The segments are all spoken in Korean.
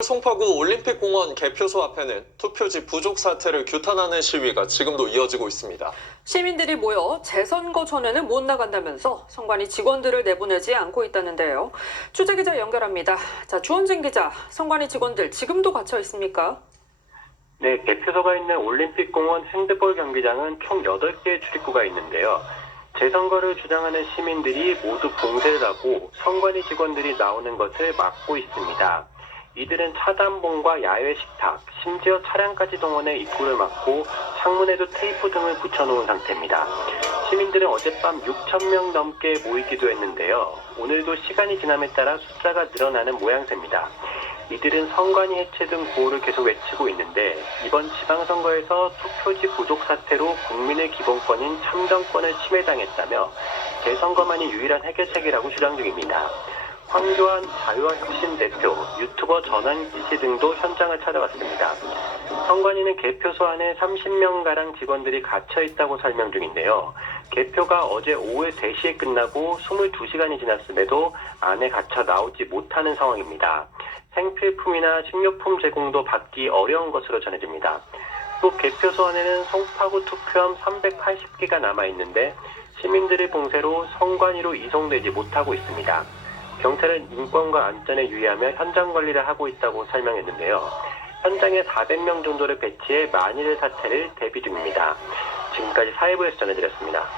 송파구 올림픽공원 개표소 앞에는 투표지 부족 사태를 규탄하는 시위가 지금도 이어지고 있습니다. 시민들이 모여 재선거 전에는 못 나간다면서 선관위 직원들을 내보내지 않고 있다는데요. 취재기자 연결합니다. 자, 주원진 기자, 선관위 직원들 지금도 갇혀 있습니까? 네, 개표소가 있는 올림픽공원 핸드볼 경기장은 총 8개의 출입구가 있는데요. 재선거를 주장하는 시민들이 모두 봉쇄를 하고 선관위 직원들이 나오는 것을 막고 있습니다. 이들은 차단봉과 야외 식탁, 심지어 차량까지 동원해 입구를 막고 창문에도 테이프 등을 붙여놓은 상태입니다. 시민들은 어젯밤 6,000명 넘게 모이기도 했는데요. 오늘도 시간이 지남에 따라 숫자가 늘어나는 모양새입니다. 이들은 선관위 해체 등 구호를 계속 외치고 있는데 이번 지방선거에서 투표지 부족 사태로 국민의 기본권인 참정권을 침해당했다며 재선거만이 유일한 해결책이라고 주장 중입니다. 황교안 자유화혁신 대표, 유튜버 전환기 씨 등도 현장을 찾아왔습니다. 선관위는 개표소 안에 30명가량 직원들이 갇혀 있다고 설명 중인데요. 개표가 어제 오후 3시에 끝나고 22시간이 지났음에도 안에 갇혀 나오지 못하는 상황입니다. 생필품이나 식료품 제공도 받기 어려운 것으로 전해집니다. 또 개표소 안에는 송파구 투표함 380개가 남아있는데 시민들의 봉쇄로 선관위로 이송되지 못하고 있습니다. 경찰은 인권과 안전에 유의하며 현장 관리를 하고 있다고 설명했는데요. 현장에 400명 정도를 배치해 만일의 사태를 대비 중입니다. 지금까지 사회부에서 전해드렸습니다.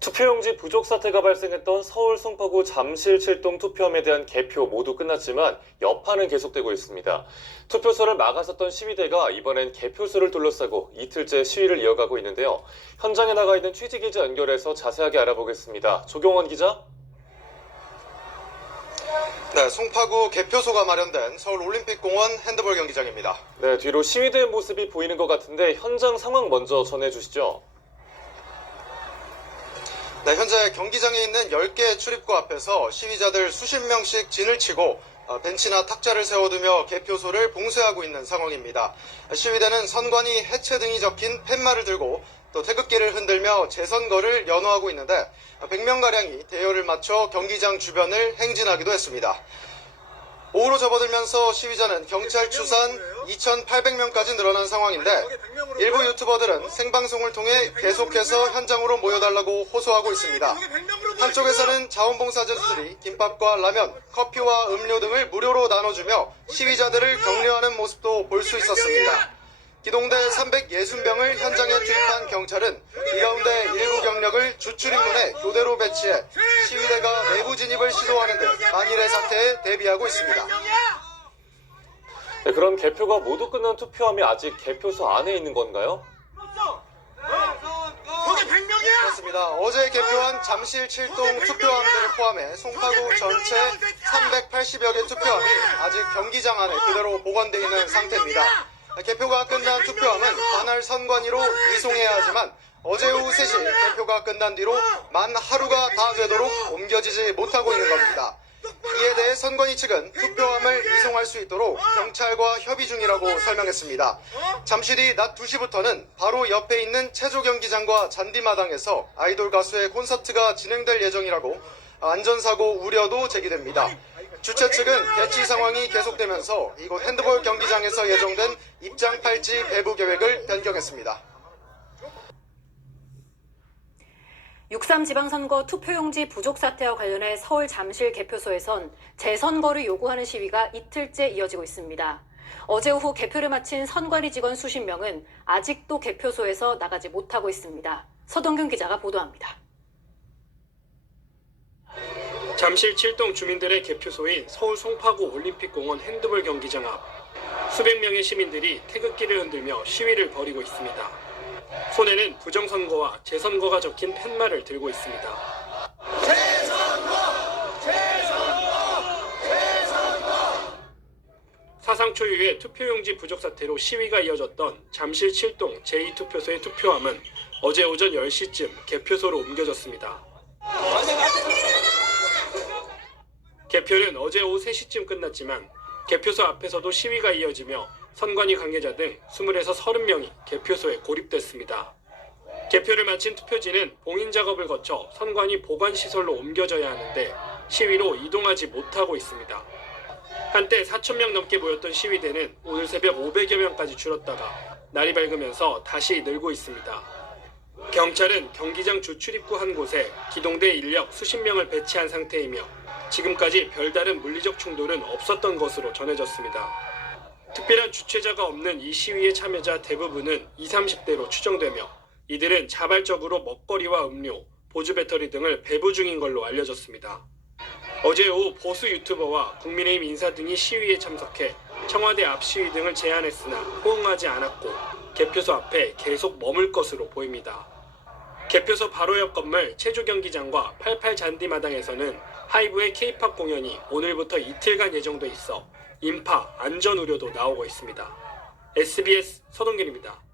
투표용지 부족 사태가 발생했던 서울 송파구 잠실 7동 투표함에 대한 개표 모두 끝났지만 여파는 계속되고 있습니다. 투표소를 막았었던 시위대가 이번엔 개표소를 둘러싸고 이틀째 시위를 이어가고 있는데요. 현장에 나가 있는 취재기자 연결해서 자세하게 알아보겠습니다. 조경원 기자. 네, 송파구 개표소가 마련된 서울 올림픽공원 핸드볼 경기장입니다. 네, 뒤로 시위대의 모습이 보이는 것 같은데 현장 상황 먼저 전해주시죠. 네, 현재 경기장에 있는 10개의 출입구 앞에서 시위자들 수십 명씩 진을 치고 벤치나 탁자를 세워두며 개표소를 봉쇄하고 있는 상황입니다. 시위대는 선관위 해체 등이 적힌 팻말을 들고 또 태극기를 흔들며 재선거를 연호하고 있는데 100명가량이 대열을 맞춰 경기장 주변을 행진하기도 했습니다. 오후로 접어들면서 시위자는 경찰 추산 2,800명까지 늘어난 상황인데 일부 유튜버들은 생방송을 통해 계속해서 현장으로 모여달라고 호소하고 있습니다. 한쪽에서는 자원봉사자들이 김밥과 라면, 커피와 음료 등을 무료로 나눠주며 시위자들을 격려하는 모습도 볼 수 있었습니다. 기동대 360명을 현장에 투입한 경찰은 이 가운데 일부 경력을 주출입문에 교대로 배치해 시위대가 내부 진입을 시도하는 등 만일의 사태에 대비하고 있습니다. 네, 그럼 개표가 모두 끝난 투표함이 아직 개표소 안에 있는 건가요? 그렇습니다. 어제 개표한 잠실 7동 투표함들을 포함해 송파구 전체 380여 개 투표함이 아직 경기장 안에 그대로 보관되어 있는 상태입니다. 개표가 끝난 투표함은 관할 선관위로 이송해야 하지만 어제 오후 3시 개표가 끝난 뒤로 만 하루가 다 되도록 옮겨지지 못하고 있는 겁니다. 이에 대해 선관위 측은 투표함을 이송할 수 있도록 경찰과 협의 중이라고 설명했습니다. 잠시 뒤 낮 2시부터는 바로 옆에 있는 체조 경기장과 잔디마당에서 아이돌 가수의 콘서트가 진행될 예정이라고 안전사고 우려도 제기됩니다. 주최 측은 대치 상황이 계속되면서 이곳 핸드볼 경기장에서 예정된 입장 팔찌 배부 계획을 변경했습니다. 6.3 지방선거 투표용지 부족 사태와 관련해 서울 잠실 개표소에선 재선거를 요구하는 시위가 이틀째 이어지고 있습니다. 어제 오후 개표를 마친 선관위 직원 수십 명은 아직도 개표소에서 나가지 못하고 있습니다. 서동균 기자가 보도합니다. 잠실 7동 주민들의 개표소인 서울 송파구 올림픽공원 핸드볼 경기장 앞 수백 명의 시민들이 태극기를 흔들며 시위를 벌이고 있습니다. 손에는 부정선거와 재선거가 적힌 팻말을 들고 있습니다. 사상 초유의 투표용지 부족 사태로 시위가 이어졌던 잠실 7동 제2투표소의 투표함은 어제 오전 10시쯤 개표소로 옮겨졌습니다. 개표는 어제 오후 3시쯤 끝났지만 개표소 앞에서도 시위가 이어지며 선관위 관계자 등 20에서 30명이 개표소에 고립됐습니다. 개표를 마친 투표지는 봉인 작업을 거쳐 선관위 보관시설로 옮겨져야 하는데 시위로 이동하지 못하고 있습니다. 한때 4,000명 넘게 모였던 시위대는 오늘 새벽 500여 명까지 줄었다가 날이 밝으면서 다시 늘고 있습니다. 경찰은 경기장 주 출입구 한 곳에 기동대 인력 수십 명을 배치한 상태이며 지금까지 별다른 물리적 충돌은 없었던 것으로 전해졌습니다. 특별한 주최자가 없는 이 시위의 참여자 대부분은 20, 30대로 추정되며 이들은 자발적으로 먹거리와 음료, 보조 배터리 등을 배부 중인 걸로 알려졌습니다. 어제 오후 보수 유튜버와 국민의힘 인사 등이 시위에 참석해 청와대 앞 시위 등을 제안했으나 호응하지 않았고 개표소 앞에 계속 머물 것으로 보입니다. 개표소 바로 옆 건물 체조 경기장과 88 잔디마당에서는 하이브의 K-팝 공연이 오늘부터 이틀간 예정돼 있어 인파, 안전 우려도 나오고 있습니다. SBS 서동균입니다.